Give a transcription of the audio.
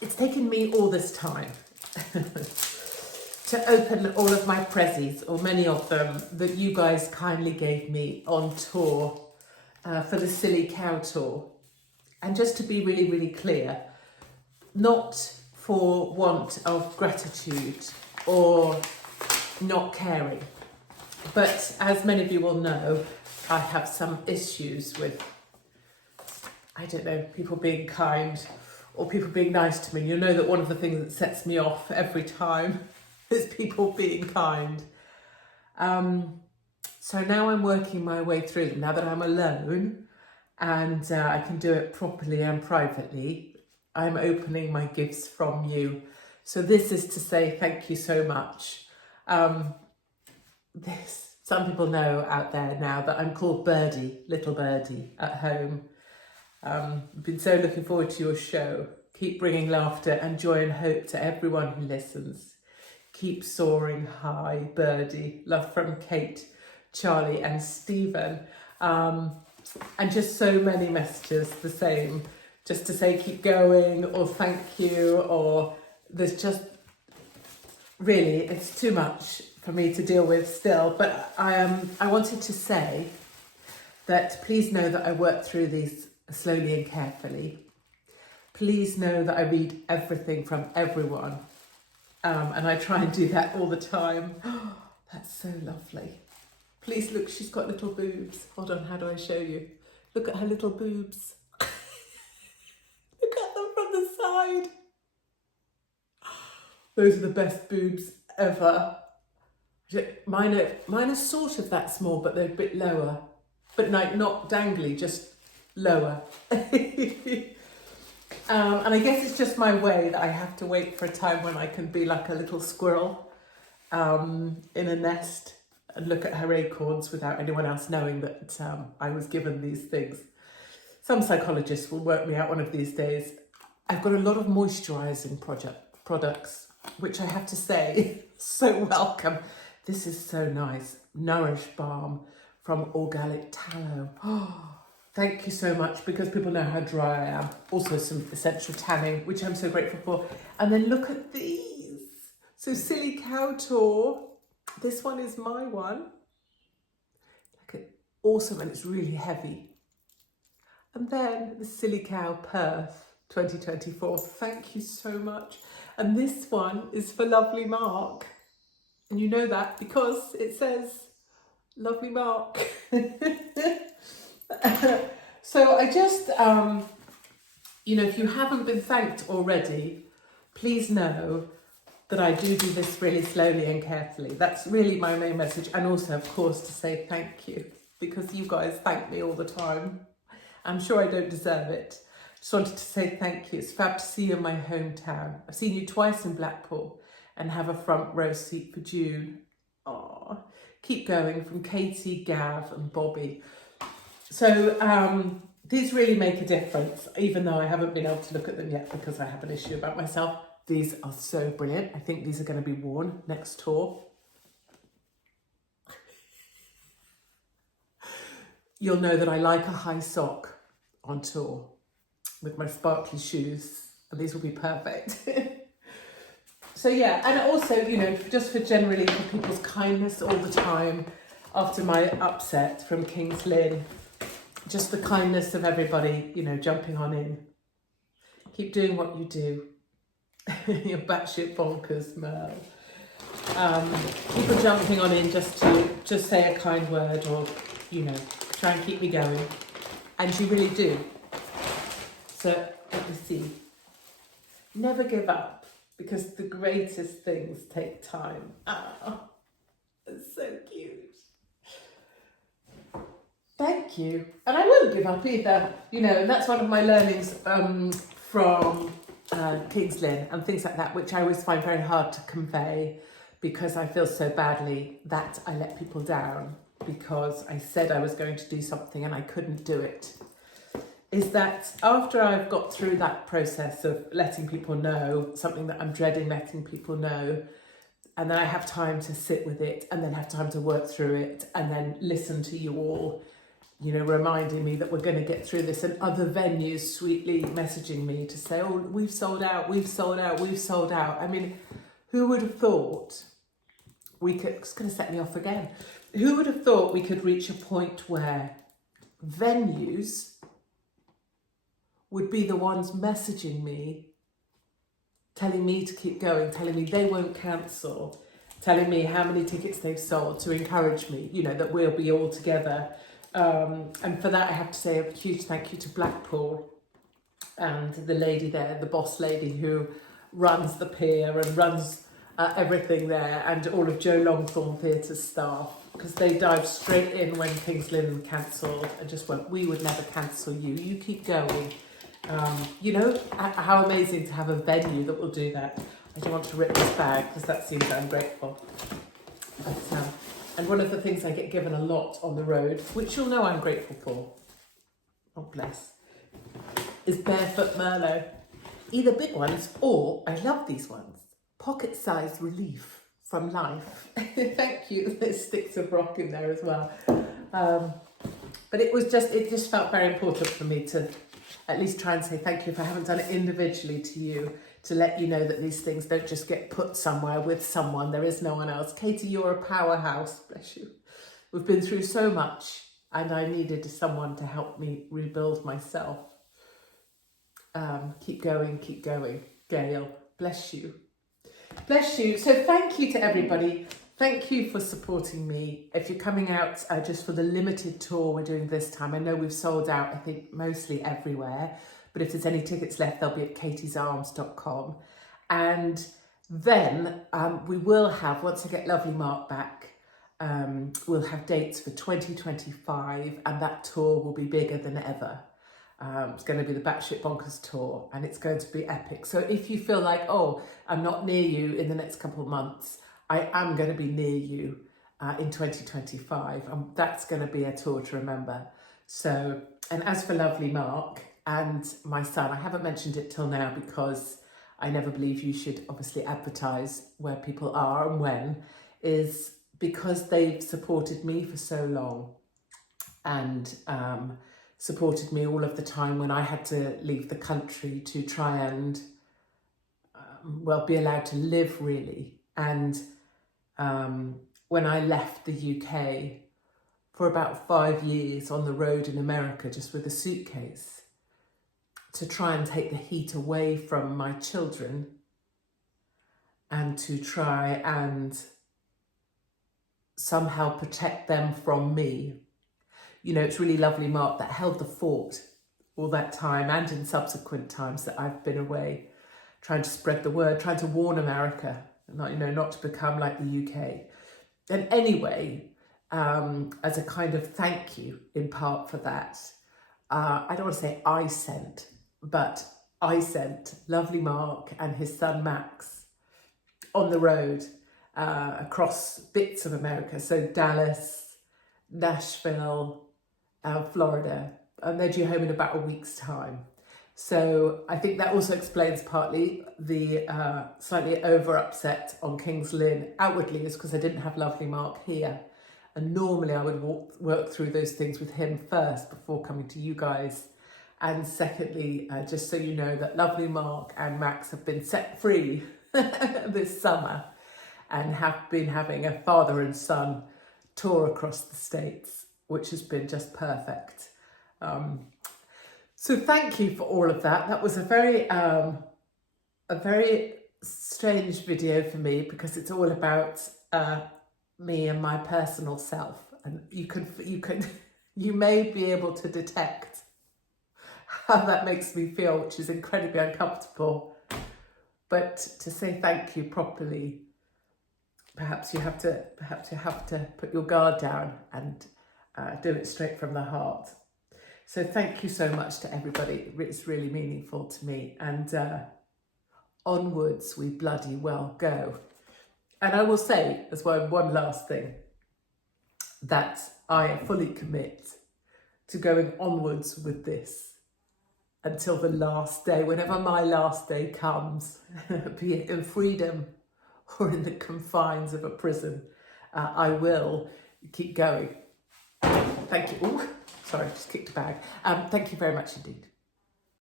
it's taken me all this time to open all of my prezzies, or many of them, that you guys kindly gave me on tour for the Silly Cow tour. And just to be really, really clear, not for want of gratitude or not caring, but as many of you will know, I have some issues with, I don't know, people being kind or people being nice to me. You know that one of the things that sets me off every time is people being kind. So now I'm working my way through them. Now that I'm alone and I can do it properly and privately, I'm opening my gifts from you. So this is to say thank you so much. Some people know out there now that I'm called Birdie, little Birdie at home. I've been so looking forward to your show. Keep bringing laughter and joy and hope to everyone who listens. Keep soaring high, Birdie. Love from Kate, Charlie and Stephen. And just so many messages the same, just to say keep going or thank you, or there's just, really, it's too much for me to deal with still. But I wanted to say that please know that I work through these slowly and carefully. Please know that I read everything from everyone. And I try and do that all the time. Oh, that's so lovely. Please look, she's got little boobs. Hold on, how do I show you? Look at her little boobs. Look at them from the side. Those are the best boobs ever. Mine are sort of that small, but they're a bit lower. But like not dangly, just lower. And I guess it's just my way that I have to wait for a time when I can be like a little squirrel in a nest and look at her acorns without anyone else knowing that I was given these things. Some psychologists will work me out one of these days. I've got a lot of moisturising products, which I have to say, so welcome. This is so nice. Nourish Balm from Organic Tallow. Oh, thank you so much, because people know how dry I am. Also some essential tanning, which I'm so grateful for. And then look at these. So Silly Cow Tour. This one is my one. Look at, awesome, and it's really heavy. And then the Silly Cow Perth 2024. Thank you so much. And this one is for Lovely Mark. And you know that because it says Lovely Mark. So I just, if you haven't been thanked already, please know that I do this really slowly and carefully. That's really my main message. And also, of course, to say thank you, because you guys thank me all the time. I'm sure I don't deserve it. Just wanted to say thank you. It's fab to see you in my hometown. I've seen you twice in Blackpool and have a front row seat for June. Aw, keep going, from Katie, Gav and Bobby. So these really make a difference, even though I haven't been able to look at them yet because I have an issue about myself. These are so brilliant. I think these are going to be worn next tour. You'll know that I like a high sock on tour with my sparkly shoes, and these will be perfect. So yeah, and also, just for generally for people's kindness all the time after my upset from King's Lynn, just the kindness of everybody, jumping on in. Keep doing what you do. You're batshit bonkers, Merle. People jumping on in just to say a kind word or, try and keep me going. And you really do. So, let me see. Never give up, because the greatest things take time. Ah, it's so cute. Thank you. And I won't give up either, and that's one of my learnings from King's Lynn and things like that, which I always find very hard to convey because I feel so badly that I let people down because I said I was going to do something and I couldn't do it. Is that after I've got through that process of letting people know something that I'm dreading letting people know, and then I have time to sit with it and then have time to work through it and then listen to you all, you know, reminding me that we're going to get through this, and other venues sweetly messaging me to say, oh, we've sold out, we've sold out, we've sold out. I mean, who would have thought we could, it's going to set me off again. Who would have thought we could reach a point where venues would be the ones messaging me, telling me to keep going, telling me they won't cancel, telling me how many tickets they've sold to encourage me, you know, that we'll be all together. And for that, I have to say a huge thank you to Blackpool and the lady there, the boss lady who runs the pier and runs everything there, and all of Joe Longthorne Theatre's staff, because they dived straight in when King's Lynn cancelled and just went, we would never cancel you, you keep going. You know, how amazing to have a venue that will do that. I don't want to rip this bag because that seems ungrateful. But, and one of the things I get given a lot on the road, which you'll know I'm grateful for, oh bless, is barefoot Merlot. Either big ones or, I love these ones, pocket-sized relief from life. Thank you. There's sticks of rock in there as well. But it just felt very important for me to at least try and say thank you if I haven't done it individually to you, to let you know that these things don't just get put somewhere with someone. There is no one else. Katie, you're a powerhouse, bless you. We've been through so much and I needed someone to help me rebuild myself. Keep going, Gail, bless you. Bless you. So thank you to everybody. Thank you for supporting me. If you're coming out just for the limited tour we're doing this time, I know we've sold out, I think, mostly everywhere. But if there's any tickets left, they'll be at katiesarms.com. And then we will have, once I get Lovely Mark back, we'll have dates for 2025, and that tour will be bigger than ever. It's going to be the Batshit Bonkers tour, and it's going to be epic. So if you feel like, oh, I'm not near you in the next couple of months, I am going to be near you in 2025. That's going to be a tour to remember. So, and as for Lovely Mark and my son, I haven't mentioned it till now because I never believe you should obviously advertise where people are and when, is because they've supported me for so long and supported me all of the time when I had to leave the country to try and, well, be allowed to live really. And when I left the UK for about 5 years on the road in America, just with a suitcase, to try and take the heat away from my children and to try and somehow protect them from me. You know, it's really Lovely Mark that held the fort all that time and in subsequent times that I've been away, trying to spread the word, trying to warn America, not to become like the UK. And anyway, as a kind of thank you in part for that, I don't want to say I sent Lovely Mark and his son Max on the road across bits of America. So Dallas, Nashville, Florida, and they're due home in about a week's time. So I think that also explains partly the slightly over upset on King's Lynn outwardly is because I didn't have Lovely Mark here. And normally I would work through those things with him first before coming to you guys. And secondly, just so you know that Lovely Mark and Max have been set free this summer and have been having a father and son tour across the States, which has been just perfect. So thank you for all of that. That was a very strange video for me because it's all about me and my personal self, and you may be able to detect how that makes me feel, which is incredibly uncomfortable. But to say thank you properly, perhaps you have to put your guard down and do it straight from the heart. So thank you so much to everybody. It's really meaningful to me. And onwards we bloody well go. And I will say as well, one last thing, that I fully commit to going onwards with this until the last day, whenever my last day comes, be it in freedom or in the confines of a prison, I will keep going. Thank you. Ooh, Sorry, just kicked a bag. Thank you very much indeed.